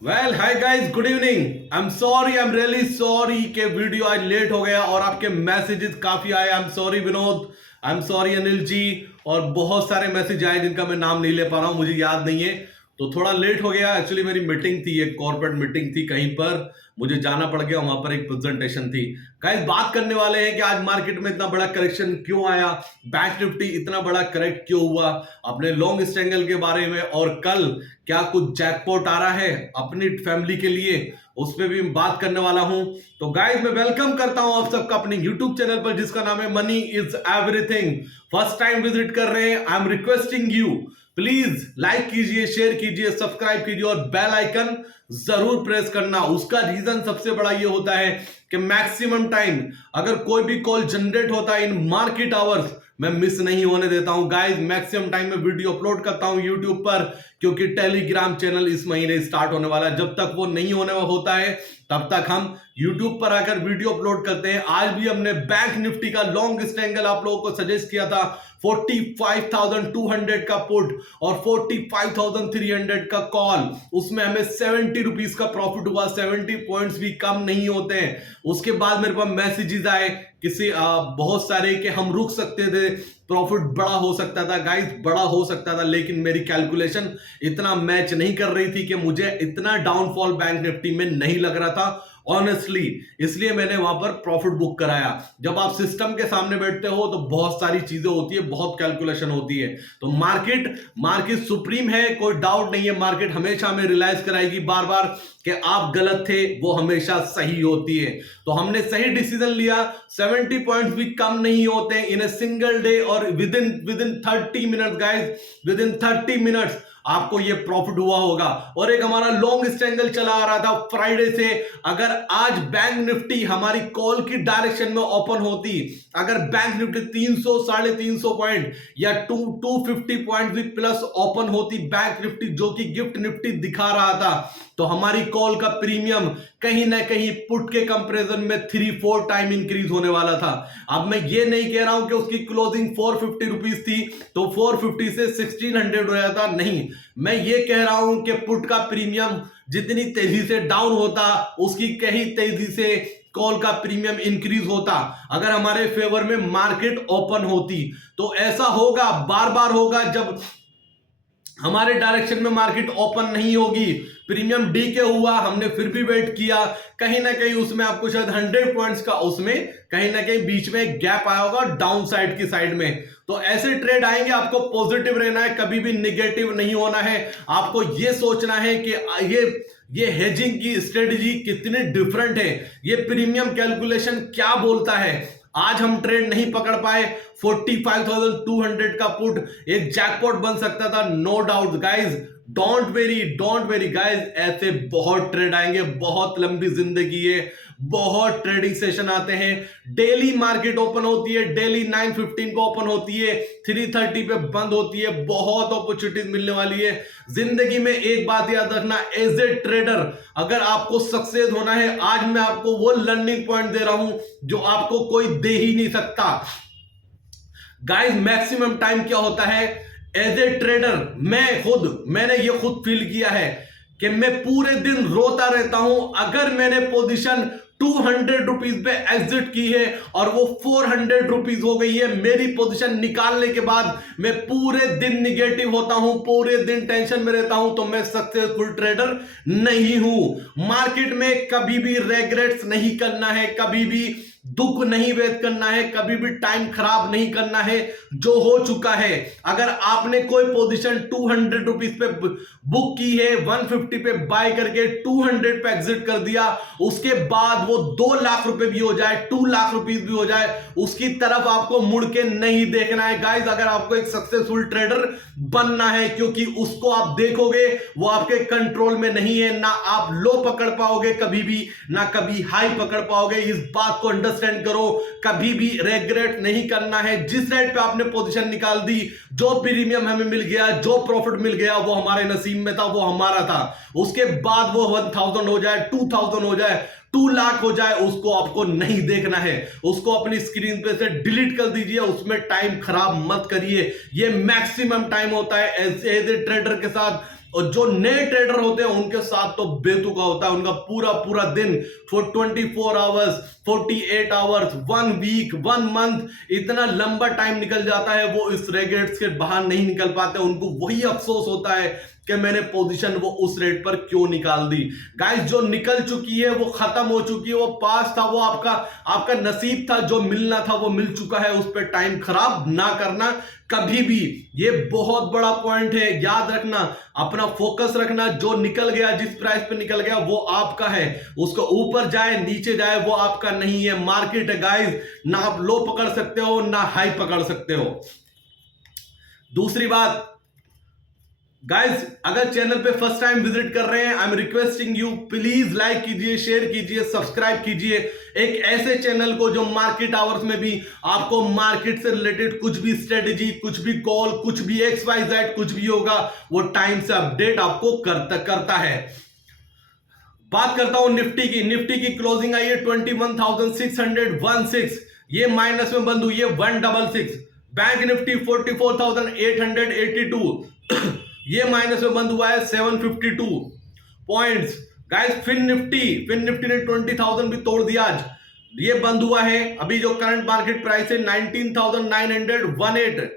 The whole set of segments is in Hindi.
Well hi guys, good evening. I am sorry, I am really sorry कि वीडियो आज लेट हो गया और आपके मैसेजेस काफी आए। I am sorry Vinod, I am sorry Anil ji. और बहुत सारे मैसेज आए जिनका मैं नाम नहीं ले पा रहा हूं, मुझे याद नहीं है, तो थोड़ा लेट हो गया। एक्चुअली मेरी मीटिंग थी, एक कॉर्पोरेट मीटिंग थी कहीं पर, मुझे जाना पड़ गया, वहां पर एक प्रेजेंटेशन थी। गाइस बात करने वाले हैं कि आज मार्केट में इतना बड़ा करेक्शन क्यों आया, बैंक निफ्टी इतना बड़ा करेक्ट क्यों हुआ, अपने लॉन्ग स्ट्रैंगल के बारे में, और कल क्या कुछ जैकपॉट आ रहा है अपनी फैमिली के लिए, उस पर भी बात करने वाला हूं। तो गाइस मैं वेलकम करता हूं आप सबका अपने यूट्यूब चैनल पर जिसका नाम है money is everything. First time visit कर रहे हैं, I am requesting you, please like कीजिए, शेयर कीजिए, सब्सक्राइब कीजिए और बेल आइकन जरूर प्रेस करना। उसका रीजन सबसे बड़ा ये होता है कि मैक्सिमम टाइम अगर कोई भी कॉल जनरेट होता है इन मार्केट आवर्स, मैं मिस नहीं होने देता हूं। गाइस मैक्सिमम टाइम में वीडियो अपलोड करता हूं यूट्यूब पर, क्योंकि टेलीग्राम चैनल इस महीने स्टार्ट होने वाला है। जब तक वो नहीं होने होता है तब तक हम यूट्यूब पर आकर वीडियो अपलोड करते हैं। आज भी हमने बैंक निफ्टी का लॉन्ग स्ट्रैंगल आप लोगों को सजेस्ट किया था, 45,200 का पुट और 45,300 का कॉल। उसमें हमें 70 रुपीज का प्रॉफिट हुआ, 70 पॉइंट्स भी कम नहीं होते हैं। उसके बाद मेरे पास मैसेजेस आए किसी बहुत सारे कि हम रुक सकते थे, प्रॉफिट बड़ा हो सकता था। गाइस बड़ा हो सकता था, लेकिन मेरी कैलकुलेशन इतना मैच नहीं कर रही थी कि मुझे इतना डाउनफॉल बैंक निफ्टी में नहीं लग रहा था ऑनेस्टली, इसलिए मैंने वहां पर प्रॉफिट बुक कराया। जब आप सिस्टम के सामने बैठते हो तो बहुत सारी चीजें होती है, बहुत कैलकुलेशन होती है। तो मार्केट मार्केट सुप्रीम है, कोई डाउट नहीं है। मार्केट हमेशा हमें रियलाइज कराएगी बार बार कि आप गलत थे, वो हमेशा सही होती है। तो हमने सही डिसीजन लिया, 70 पॉइंट्स भी कम नहीं होते इन ए सिंगल डे, और with in 30 minute guys, with in 30 minutes आपको ये प्रॉफिट हुआ होगा। और एक हमारा लॉन्ग स्ट्रैंगल चला आ रहा था फ्राइडे से। अगर आज बैंक निफ्टी हमारी कॉल की डायरेक्शन में ओपन होती, अगर बैंक निफ्टी 300 350 पॉइंट या 250 पॉइंट भी प्लस ओपन होती बैंक निफ्टी, जो कि गिफ्ट निफ्टी दिखा रहा था, तो हमारी कॉल का प्रीमियम कहीं ना कहीं पुट के कंपैरिजन में 3-4 टाइम इंक्रीज होने वाला था। अब मैं ये नहीं कह रहा हूं कि उसकी क्लोजिंग 450 रुपीज थी तो 450 से 1600 हो जाता, नहीं। मैं ये कह रहा हूं कि पुट का प्रीमियम जितनी तेजी से डाउन होता, उसकी कहीं तेजी से कॉल का प्रीमियम इंक्रीज होता। अगर हमारे फेवर में मार्केट ओपन होती तो ऐसा होगा, बार बार होगा। जब हमारे डायरेक्शन में मार्केट ओपन नहीं होगी, प्रीमियम डी के हुआ, हमने फिर भी वेट किया, कहीं ना कहीं उसमें आपको शायद 100 पॉइंट्स का उसमें कहीं ना कहीं बीच में एक गैप आया होगा डाउन साइड की साइड में। तो ऐसे ट्रेड आएंगे, आपको पॉजिटिव रहना है, कभी भी निगेटिव नहीं होना है। आपको यह सोचना है कि ये हेजिंग की स्ट्रेटजी कितनी डिफरेंट है, ये प्रीमियम कैलकुलेशन क्या बोलता है। आज हम ट्रेड नहीं पकड़ पाए, 45,200 का पुट एक जैकपॉट बन सकता था, no doubt guys. Don't worry guys, ऐसे बहुत ट्रेड आएंगे, बहुत लंबी जिंदगी है, बहुत ट्रेडिंग सेशन आते हैं। डेली मार्केट ओपन होती है, डेली 9:15 को ओपन होती है, 3:30 पे बंद होती है, बहुत अपॉर्चुनिटीज मिलने वाली है। जिंदगी में एक बात याद रखना, एज ए ट्रेडर अगर आपको सक्सेस होना है, आज मैं आपको वो लर्निंग पॉइंट दे रहा हूं जो आपको कोई दे ही नहीं सकता। गाइस मैक्सिमम टाइम क्या होता है, एज ए ट्रेडर मैंने ये खुद फील किया है कि मैं पूरे दिन रोता रहता हूं अगर मैंने पोजीशन 200 रुपीज पे एग्जिट की है और वो 400 रुपीज हो गई है। मेरी पोजीशन निकालने के बाद मैं पूरे दिन निगेटिव होता हूं, पूरे दिन टेंशन में रहता हूं, तो मैं सक्सेसफुल ट्रेडर नहीं हूं। मार्केट में कभी भी रेग्रेट्स नहीं करना है, कभी भी दुख नहीं व्यक्त करना है, कभी भी टाइम खराब नहीं करना है। जो हो चुका है, अगर आपने कोई पोजीशन 200 रुपीज पे बुक की है, 150 पे बाय करके 200 पे एग्जिट कर दिया, उसके बाद वो 2 लाख रुपए भी हो जाए, 2 लाख रुपीज भी हो जाए, उसकी तरफ आपको मुड़ के नहीं देखना है गाइस। अगर आपको एक सक्सेसफुल ट्रेडर बनना है, क्योंकि उसको आप देखोगे वो आपके कंट्रोल में नहीं है, ना आप लो पकड़ पाओगे कभी भी, ना कभी हाई पकड़ पाओगे। इस बात को अंडरस्टैंड करो, कभी भी रेग्रेट नहीं करना है। जिस रेट पे आपने पोजीशन निकाल दी, जो प्रीमियम हमें मिल गया, जो प्रॉफिट मिल गया, वो हमारे नसीब में था, वो हमारा था। उसके बाद वो 1000 हो जाए, 2000 हो जाए, 2 लाख हो जाए, उसको आपको नहीं देखना है, उसको अपनी स्क्रीन पे से डिलीट कर दीजिए, उसमें टाइम खराब मत करिए। ये मैक्सिमम टाइम होता है एज ए ट्रेडर के साथ और जो नए ट्रेडर होते हैं उनके साथ तो बेतुका होता है। उनका पूरा पूरा दिन 24 आवर्स, 48 आवर्स, 1 वीक, 1 मंथ, इतना लंबा टाइम निकल जाता है, वो इस रेगेट्स के बाहर नहीं निकल पाते। उनको वही अफसोस होता है कि मैंने पोजीशन वो उस रेट पर क्यों निकाल दी। गाइस, जो निकल चुकी है वो खत्म हो चुकी है, वो पास था, वो आपका नसीब था, जो मिलना था वो मिल चुका है। उस पर टाइम खराब ना करना कभी भी, ये बहुत बड़ा पॉइंट है, याद रखना। अपना फोकस रखना, जो निकल गया, जिस प्राइस पे निकल गया वो आपका है। उसको ऊपर जाए नीचे जाए वो आपका नहीं है। मार्केट है गाइस, ना आप लो पकड़ सकते हो ना हाई पकड़ सकते हो। दूसरी बात गाइस, अगर चैनल पे फर्स्ट टाइम विजिट कर रहे हैं, I am requesting you, please like कीजिए, शेयर कीजिए, सब्सक्राइब कीजिए एक ऐसे चैनल को जो मार्केट आवर्स में भी आपको मार्केट से रिलेटेड कुछ भी स्ट्रेटेजी, कुछ भी कॉल, कुछ भी XYZ, कुछ भी होगा वो टाइम से अपडेट आपको करता है। बात करता हूं निफ्टी की क्लोजिंग आई है 21,616, ये माइनस में बंद हुई है 166। बैंक निफ्टी 44,882 ये माइनस में बंद हुआ है 752 पॉइंट्स। गाइस, फिन निफ्टी ने 20,000 भी तोड़ दिया आज, ये बंद हुआ है। अभी जो करंट मार्केट प्राइस है 19,918।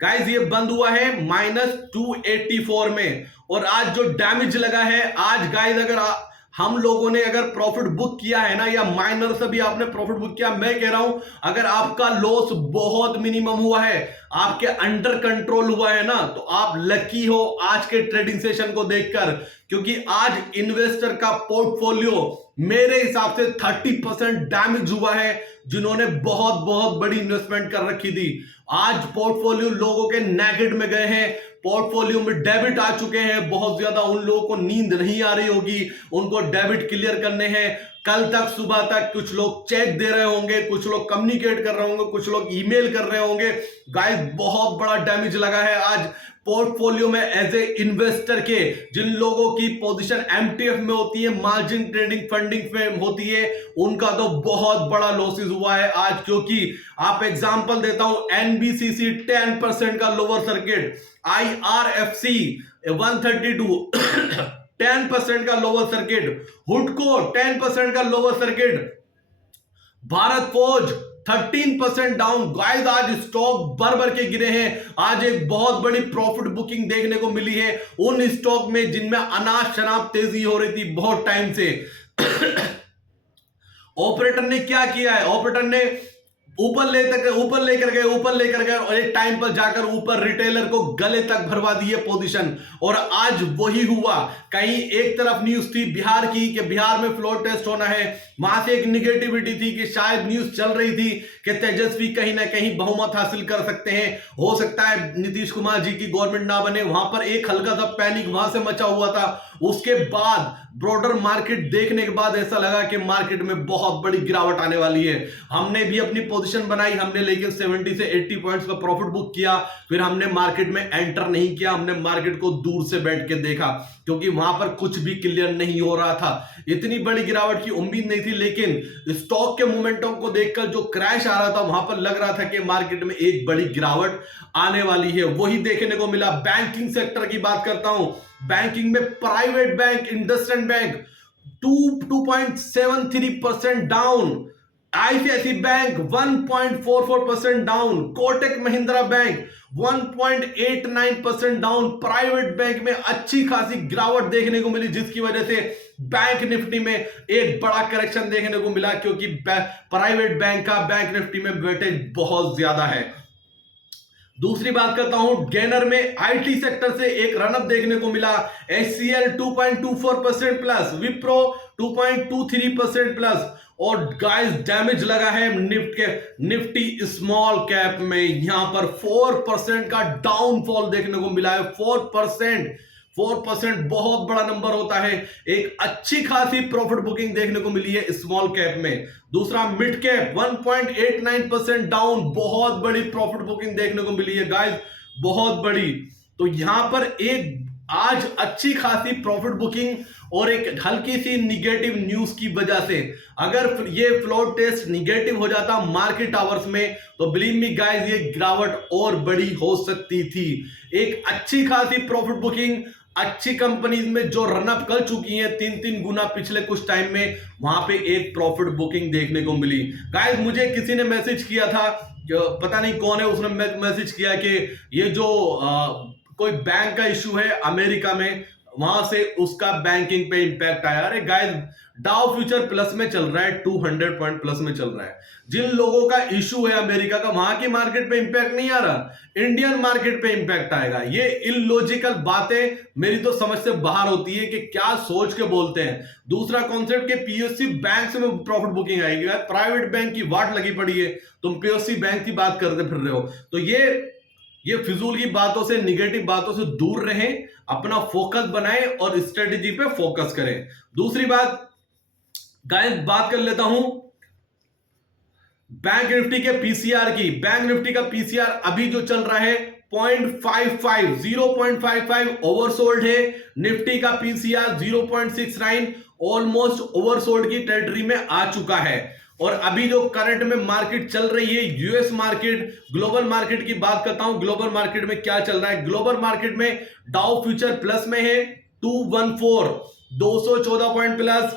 गाइस, ये बंद हुआ है -284 में। और आज जो डैमेज लगा है, आज गाइस अगर हम लोगों ने अगर प्रॉफिट बुक किया है ना, या माइनर से भी आपने प्रॉफिट बुक किया, मैं कह रहा हूं अगर आपका लॉस बहुत मिनिमम हुआ है, आपके अंडर कंट्रोल हुआ है ना, तो आप लकी हो आज के ट्रेडिंग सेशन को देखकर। क्योंकि आज इन्वेस्टर का पोर्टफोलियो मेरे हिसाब से 30% डैमेज हुआ है, जिन्होंने बहुत बहुत बड़ी इन्वेस्टमेंट कर रखी थी। आज पोर्टफोलियो लोगों के नेगेटिव में गए हैं, पोर्टफोलियो में डेबिट आ चुके हैं बहुत ज्यादा। उन लोगों को नींद नहीं आ रही होगी, उनको डेबिट क्लियर करने हैं। कल तक सुबह तक कुछ लोग चेक दे रहे होंगे, कुछ लोग कम्युनिकेट कर रहे होंगे, कुछ लोग ईमेल कर रहे होंगे। गाइस, बहुत बड़ा डैमेज लगा है आज पोर्टफोलियो में एज ए इन्वेस्टर के। जिन लोगों की पोजीशन MTF में होती है, मार्जिन ट्रेडिंग फंडिंग में होती है, उनका तो बहुत बड़ा लॉसेस हुआ है आज। क्योंकि आप एग्जांपल देता हूं, NBCC 10% का लोअर सर्किट, IRFC 132 10% का लोअर सर्किट, हुडको 10% का lower circuit, Bharat forge 13% down. Guys, आज स्टॉक भर के गिरे हैं। आज एक बहुत बड़ी प्रॉफिट बुकिंग देखने को मिली है उन स्टॉक में जिनमें अनाज शराब तेजी हो रही थी बहुत टाइम से। ऑपरेटर ने क्या किया है, ऑपरेटर ने ऊपर लेकर गए और एक टाइम पर जाकर ऊपर रिटेलर को गले तक भरवा दी है पोजीशन। और आज वही हुआ। कहीं एक तरफ न्यूज थी बिहार की कि बिहार में फ्लोर टेस्ट होना है, वहां से एक निगेटिविटी थी कि शायद न्यूज चल रही थी कि तेजस्वी कहीं ना कहीं बहुमत हासिल कर सकते हैं, हो सकता है नीतीश कुमार जी की गवर्नमेंट ना बने। वहां पर एक हल्का सा पैनिक वहां से मचा हुआ था। उसके बाद ब्रॉडर मार्केट देखने के बाद ऐसा लगा कि मार्केट में बहुत बड़ी गिरावट आने वाली है। हमने भी अपनी पोजीशन बनाई, हमने लेकिन 70 से 80 पॉइंट्स का प्रॉफिट बुक किया। फिर हमने मार्केट में एंटर नहीं किया, हमने मार्केट को दूर से बैठ के देखा, क्योंकि वहां पर कुछ भी क्लियर नहीं हो रहा था। इतनी बड़ी गिरावट की उम्मीद नहीं थी, लेकिन स्टॉक के मोमेंटम को देखकर जो क्रैश आ रहा था, वहां पर लग रहा था कि मार्केट में एक बड़ी गिरावट आने वाली है। वही देखने को मिला। बैंकिंग सेक्टर की बात करता हूं, बैंकिंग में private bank, IndusInd bank 2.73% down, ICICI bank 1.44% down, Kotak Mahindra bank 1.89% down. Private bank में अच्छी खासी गिरावट देखने को मिली, जिसकी वजह से बैंक निफ्टी में एक बड़ा करेक्शन देखने को मिला, क्योंकि प्राइवेट बैंक का बैंक निफ्टी में वेटेज बहुत ज्यादा है। दूसरी बात करता हूं, गेनर में IT सेक्टर से एक रनअप देखने को मिला। HCL 2.24% plus, Wipro 2.23% plus. और गाइस, डैमेज लगा है निफ्टी स्मॉल कैप में, यहां पर 4% का डाउनफॉल देखने को मिला है। 4% बहुत बड़ा नंबर होता है। एक अच्छी खासी प्रॉफिट बुकिंग देखने को मिली है स्मॉल कैप में। दूसरा, मिड कैप 1.89% डाउन, बहुत बड़ी प्रॉफिट बुकिंग देखने को मिली है गाइस, बहुत बड़ी। तो यहां पर एक आज अच्छी खासी प्रॉफिट बुकिंग और एक हल्की सी निगेटिव न्यूज की वजह से, अगर ये फ्लोर टेस्ट निगेटिव हो जाता मार्केट आवर्स में, तो बिलीव मी गाइस, ये गिरावट और बड़ी हो सकती थी। एक अच्छी खासी प्रॉफिट बुकिंग अच्छी कंपनीज में जो रनअप कर चुकी हैं 3-3 गुना पिछले कुछ टाइम में, वहां पे एक प्रॉफिट बुकिंग देखने को मिली। गाइस मुझे किसी ने मैसेज किया था, पता नहीं कौन है, उसने मैसेज किया कि ये जो कोई बैंक का इश्यू है अमेरिका में, वहां से उसका बैंकिंग पे इंपैक्ट आया। अरे गाइस डाउ फ्यूचर प्लस में चल रहा है, 200 पॉइंट प्लस में चल रहा है। जिन लोगों का इशू है अमेरिका का, वहां की मार्केट पे इंपैक्ट नहीं आ रहा, इंडियन मार्केट पे इंपैक्ट आएगा। ये इलॉजिकल बातें मेरी तो समझ से बाहर होती है कि क्या सोच के बोलते हैं। दूसरा कॉन्सेप्ट के पीएससी बैंक से में प्रॉफिट बुकिंग आएगी, प्राइवेट बैंक की वाट लगी पड़ी है, तुम पीएससी बैंक की बात करते फिर रहे हो। तो ये फिजूल की बातों से, निगेटिव बातों से दूर रहें, अपना फोकस बनाएं और स्ट्रेटेजी पे फोकस करें। दूसरी बात गाइस, बात कर लेता हूं बैंक निफ्टी के पीसीआर की। बैंक निफ्टी का पीसीआर अभी जो चल रहा है 0.55 ओवरसोल्ड है। निफ्टी का पीसीआर 0.69 ऑलमोस्ट ओवरसोल्ड की टेरिटरी में आ चुका है। और अभी जो करंट में मार्केट चल रही है, यूएस मार्केट, ग्लोबल मार्केट की बात करता हूं, ग्लोबल मार्केट में क्या चल रहा है। ग्लोबल मार्केट में डाउ फ्यूचर प्लस में है 214, 214 point plus.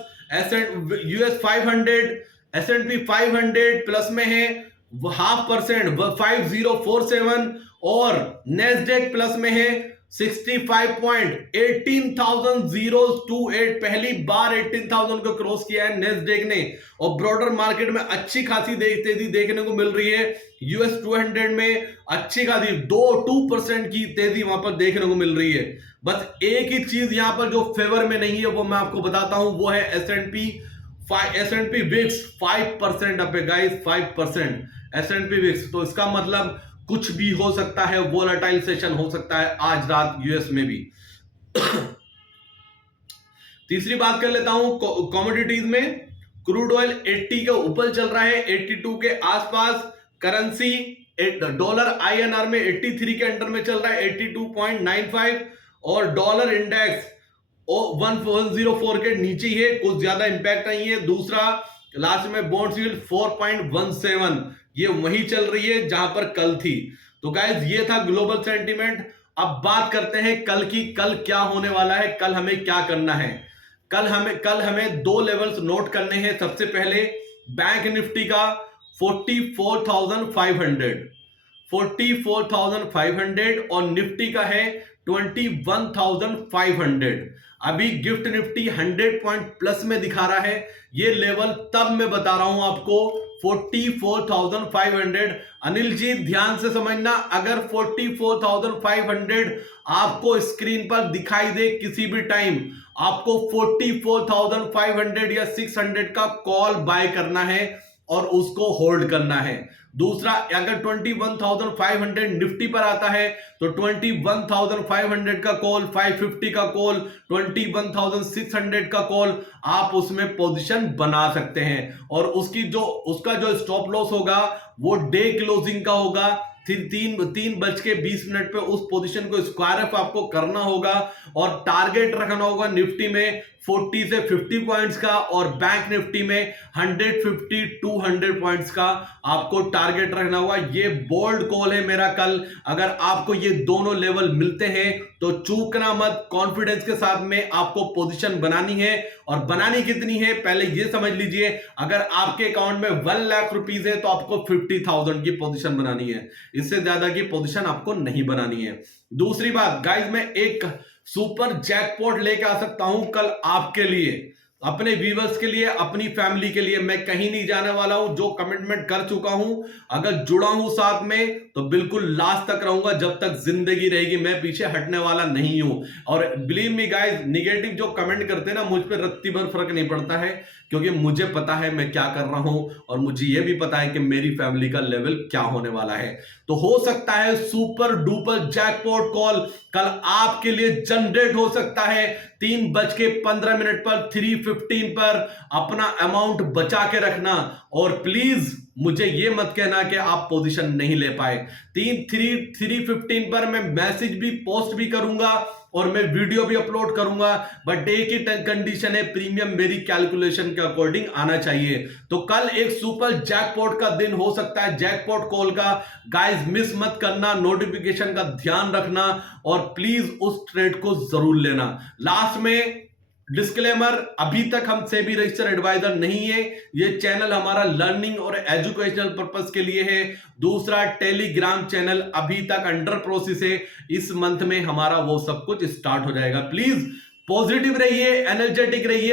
US 500, S&P 500 plus में है 0.5%, 5047। और नेस्डेक प्लस में है 65 पॉइंट, 18,028, पहली बार 18,000 को क्रॉस किया है नेस्डेक ने। और ब्रॉडर मार्केट में अच्छी खासी तेजी देखने को मिल रही है। यूएस 200 में अच्छी खासी 2% की तेजी वहां पर देखने को मिल रही है। बस एक ही चीज यहां पर जो फेवर में नहीं है वो मैं आपको बताता हूं, वो है S&P विक्स 5% अप है गाइस, 5% S&P विक्स। तो इसका मतलब कुछ भी हो सकता है, वोलेटाइल सेशन हो सकता है आज रात यूएस में भी। तीसरी बात कर लेता हूं कमोडिटीज में। क्रूड ऑयल 80 के ऊपर चल रहा है, 82 के आसपास। करेंसी डॉलर INR में 83 के अंडर में चल रहा है, 82.95। और डॉलर इंडेक्स 104 के नीचे ही है, कुछ ज्यादा इंपैक्ट नहीं है। दूसरा लास्ट में बॉन्ड यील्ड 4.17, ये वही चल रही है जहां पर कल थी। तो गाइस ये था ग्लोबल सेंटीमेंट। अब बात करते हैं कल की। कल क्या होने वाला है, कल हमें क्या करना है। कल हमें 2 लेवल्स नोट करने हैं। सबसे पहले बैंक निफ्टी का 44,500 और निफ्टी का है 21,500। अभी गिफ्ट निफ्टी 100 पॉइंट प्लस में दिखा रहा है। ये लेवल तब मैं बता रहा हूं आपको 44,500। अनिल जी ध्यान से समझना, अगर 44,500 आपको स्क्रीन पर दिखाई दे किसी भी टाइम, आपको 44,500 या 600 का कॉल बाय करना है और उसको होल्ड करना है। दूसरा, अगर 21,500 निफ्टी पर आता है तो 21,500 का कॉल, 550 का कॉल, 21,600 का कॉल, आप उसमें पोजीशन बना सकते हैं। और उसका जो स्टॉप लॉस होगा वो डे क्लोजिंग का होगा। 3:20 पे उस पोजीशन को स्क्वायर ऑफ आपको करना होगा और टारगेट रखना होगा निफ्टी में 40 से 50 पॉइंट्स का और बैंक निफ्टी में 150-200 पॉइंट्स का आपको टारगेट रखना होगा। ये बोल्ड कॉल है मेरा कल। अगर आपको ये दोनों लेवल मिलते हैं तो चूकना मत, कॉन्फिडेंस के साथ में आपको पोजीशन बनानी है। और बनानी कितनी है पहले ये समझ लीजिए। अगर आपके अकाउंट में 1 लाख रुपीस है तो आपको 50,000 की पोजीशन बनानी है, इससे ज्यादा की पोजीशन आपको नहीं बनानी है। दूसरी बात गाइस, मैं एक सुपर जैकपॉट लेके आ सकता हूं कल आपके लिए, अपने व्यूअर्स के लिए, अपनी फैमिली के लिए। मैं कहीं नहीं जाने वाला हूं, जो कमिटमेंट कर चुका हूं। अगर जुड़ा हूं साथ में तो बिल्कुल लास्ट तक रहूंगा, जब तक जिंदगी रहेगी। मैं पीछे हटने वाला नहीं हूं। और बिलीव मी गाइस, निगेटिव जो कमेंट करते हैं ना, मुझ पर रत्ती भर फर्क नहीं पड़ता है, क्योंकि मुझे पता है मैं क्या कर रहा हूं और मुझे यह भी पता है कि मेरी फैमिली का लेवल क्या होने वाला है। तो हो सकता है सुपर डुपर जैकपॉट कॉल कल आपके लिए जनरेट हो सकता है। 3:15 पर 3:15 पर अपना अमाउंट बचा के रखना। और प्लीज मुझे ये मत कहना कि आप पोजीशन नहीं ले पाए। 3:15 पर मैं मैसेज भी पोस्ट भी करूंगा और मैं वीडियो भी अपलोड करूंगा, बट एक ही कंडीशन है, प्रीमियम मेरी कैलकुलेशन के अकॉर्डिंग आना चाहिए। तो कल एक सुपर जैकपॉट का दिन हो सकता है, जैकपॉट कॉल का। गाइस मिस मत करना, नोटिफिकेशन का ध्यान रखना और प्लीज उस ट्रेड को जरूर लेना। लास्ट में डिस्क्लेमर, अभी तक हम सेबी रजिस्टर्ड एडवाइजर नहीं है। ये चैनल हमारा लर्निंग और एजुकेशनल पर्पस के लिए है। दूसरा, टेलीग्राम चैनल अभी तक अंडर प्रोसेस है। इस मंथ में हमारा वो सब कुछ स्टार्ट हो जाएगा। प्लीज पॉजिटिव रहिए, एनर्जेटिक रहिए।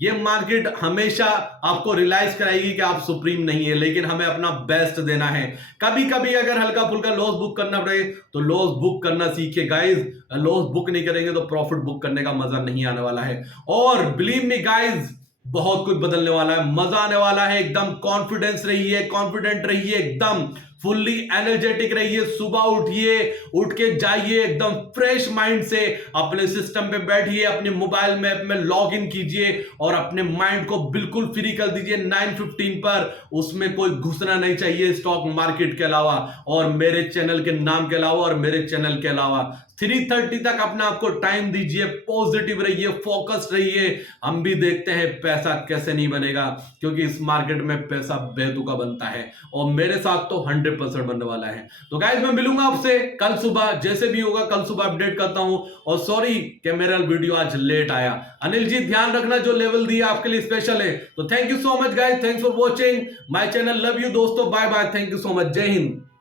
ये मार्केट हमेशा आपको रियलाइज कराएगी कि आप सुप्रीम नहीं है, लेकिन हमें अपना बेस्ट देना है। कभी कभी अगर हल्का फुल्का लॉस बुक करना पड़े तो लॉस बुक करना सीखिए गाइस। लॉस बुक नहीं करेंगे तो प्रॉफिट बुक करने का मजा नहीं आने वाला है। और बिलीव मी गाइस, बहुत कुछ बदलने वाला है, मजा आने वाला है। एकदम कॉन्फिडेंस रहिए, कॉन्फिडेंट रहिए, एकदम फुल्ली एनर्जेटिक रहिए। सुबह उठिए, उठ के जाइए एकदम फ्रेश माइंड से, अपने सिस्टम पे बैठिए, अपने मोबाइल में ऐप में लॉग इन कीजिए और अपने माइंड को बिल्कुल फ्री कर दीजिए 9:15 पर। उसमें कोई घुसना नहीं चाहिए स्टॉक मार्केट के अलावा और मेरे चैनल के नाम के अलावा और मेरे चैनल के अलावा। 3:30 तक अपने आपको टाइम दीजिए, पॉजिटिव रहिए, फोकस्ड रहिए। हम भी देखते हैं पैसा कैसे नहीं बनेगा, क्योंकि इस मार्केट में पैसा बेतुका बनता है और मेरे साथ तो 100% बनने वाला है। तो गाइस मैं मिलूंगा आपसे कल सुबह, जैसे भी होगा कल सुबह अपडेट करता हूं। और सॉरी कि मेरा वीडियो आज लेट आया। अनिल जी ध्यान रखना, जो लेवल दिया आपके लिए स्पेशल है। तो thank you so much guys, thanks for watching my channel. Love you दोस्तों, bye bye, thank you so much, जय हिंद।